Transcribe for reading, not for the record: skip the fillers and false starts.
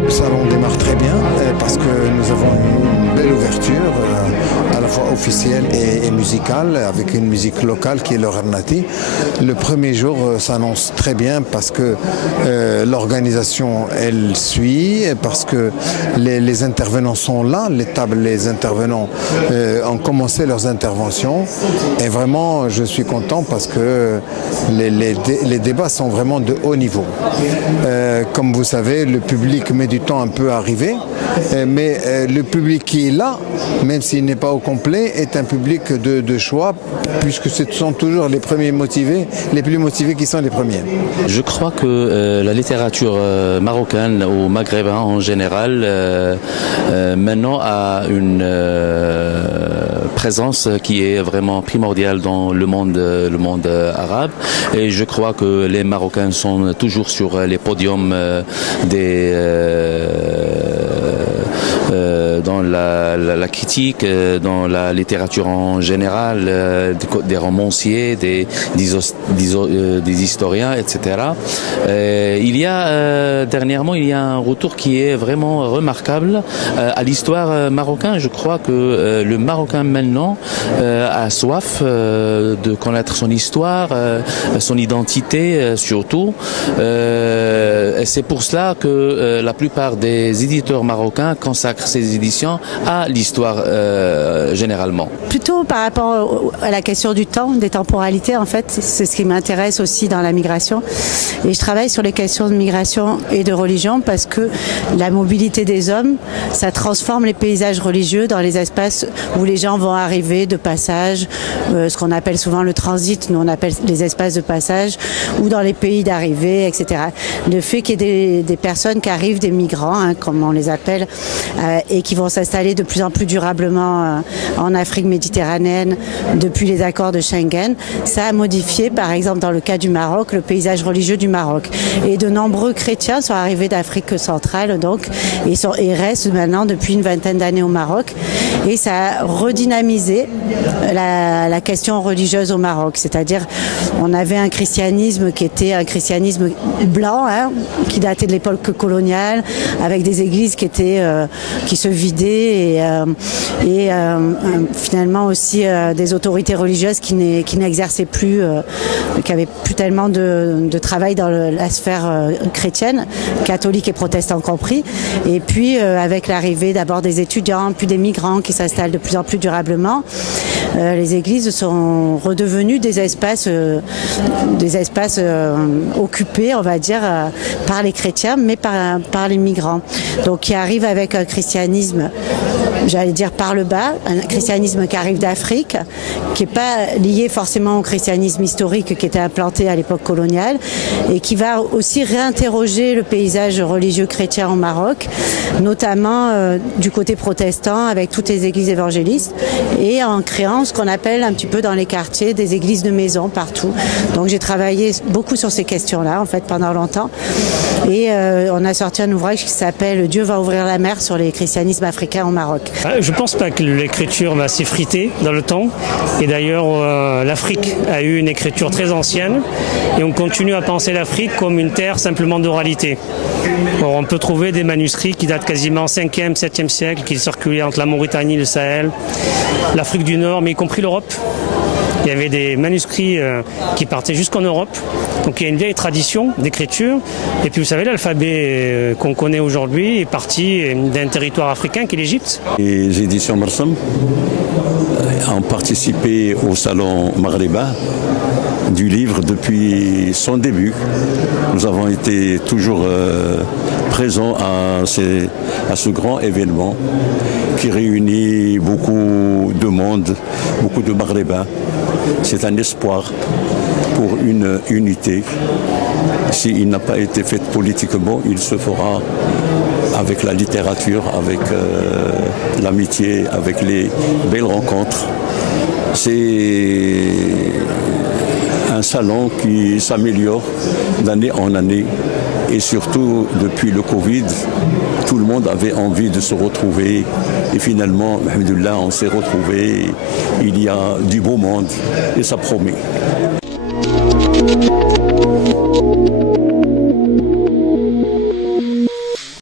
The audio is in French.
Le salon démarre très bien parce que nous avons une belle ouverture à la fois officielle et musicale avec une musique locale qui est le Rarnati. Le premier jour s'annonce très bien parce que l'organisation elle suit, parce que les intervenants sont là, les intervenants ont commencé leurs interventions et vraiment je suis content parce que les débats sont vraiment de haut niveau. Comme vous savez, le public met du temps un peu à arriver, mais le public qui est là, même s'il n'est pas au complet, est un public de choix, puisque ce sont toujours les premiers motivés, les plus motivés qui sont les premiers. Je crois que la littérature marocaine ou maghrébin en général maintenant a une présence qui est vraiment primordiale dans le monde arabe, et je crois que les Marocains sont toujours sur les podiums dans la critique, dans la littérature en général, des romanciers, des historiens, etc. Dernièrement, il y a un retour qui est vraiment remarquable à l'histoire marocaine. Je crois que le Marocain maintenant a soif de connaître son histoire, son identité surtout. C'est pour cela que la plupart des éditeurs marocains consacrent ces éditions à l'histoire généralement. Plutôt par rapport à la question du temps, des temporalités en fait, c'est ce qui m'intéresse aussi dans la migration. Et je travaille sur les questions de migration et de religion parce que la mobilité des hommes, ça transforme les paysages religieux dans les espaces où les gens vont arriver de passage, ce qu'on appelle souvent le transit, nous on appelle les espaces de passage, ou dans les pays d'arrivée, etc. Le fait qu'il y ait des personnes qui arrivent, des migrants, hein, comme on les appelle, et qui vont s'installer de plus en plus durablement en Afrique méditerranéenne depuis les accords de Schengen, ça a modifié, par exemple dans le cas du Maroc, le paysage religieux du Maroc. Et de nombreux chrétiens sont arrivés d'Afrique centrale donc, et restent maintenant depuis une vingtaine d'années au Maroc. Et ça a redynamisé la question religieuse au Maroc. C'est-à-dire, on avait un christianisme qui était un christianisme blanc, hein, qui datait de l'époque coloniale, avec des églises qui se vidaient et finalement aussi des autorités religieuses qui n'exerçaient plus, qui n'avaient plus tellement de travail dans la sphère chrétienne, catholique et protestant compris. Et puis avec l'arrivée d'abord des étudiants, puis des migrants qui s'installent de plus en plus durablement, les églises sont redevenues des espaces occupés, on va dire, par les chrétiens, mais par les migrants. Donc qui arrivent avec un christianisme, j'allais dire par le bas, un christianisme qui arrive d'Afrique, qui n'est pas lié forcément au christianisme historique qui était implanté à l'époque coloniale, et qui va aussi réinterroger le paysage religieux chrétien au Maroc, notamment du côté protestant avec toutes les églises évangélistes, et en créant ce qu'on appelle un petit peu dans les quartiers des églises de maison partout. Donc j'ai travaillé beaucoup sur ces questions-là en fait pendant longtemps, et on a sorti un ouvrage qui s'appelle Dieu va ouvrir la mer sur les christianismes africains au Maroc. Je ne pense pas que l'écriture va s'effriter dans le temps, et d'ailleurs l'Afrique a eu une écriture très ancienne et on continue à penser l'Afrique comme une terre simplement d'oralité. Or, on peut trouver des manuscrits qui datent quasiment 5e, 7e siècle, qui circulaient entre la Mauritanie, le Sahel, l'Afrique du Nord, mais y compris l'Europe. Il y avait des manuscrits qui partaient jusqu'en Europe. Donc il y a une vieille tradition d'écriture. Et puis vous savez, l'alphabet qu'on connaît aujourd'hui est parti d'un territoire africain qui est l'Égypte. Les éditions Marsam ont participé au salon Maghriba du livre depuis son début. Nous avons été toujours présents à ce grand événement qui réunit beaucoup de monde, beaucoup de Maghrébins. C'est un espoir pour une unité. S'il n'a pas été fait politiquement, il se fera avec la littérature, avec l'amitié, avec les belles rencontres. C'est un salon qui s'améliore d'année en année et surtout depuis le Covid, tout le monde avait envie de se retrouver et finalement, alhamdoulilah, on s'est retrouvés. Il y a du beau monde et ça promet.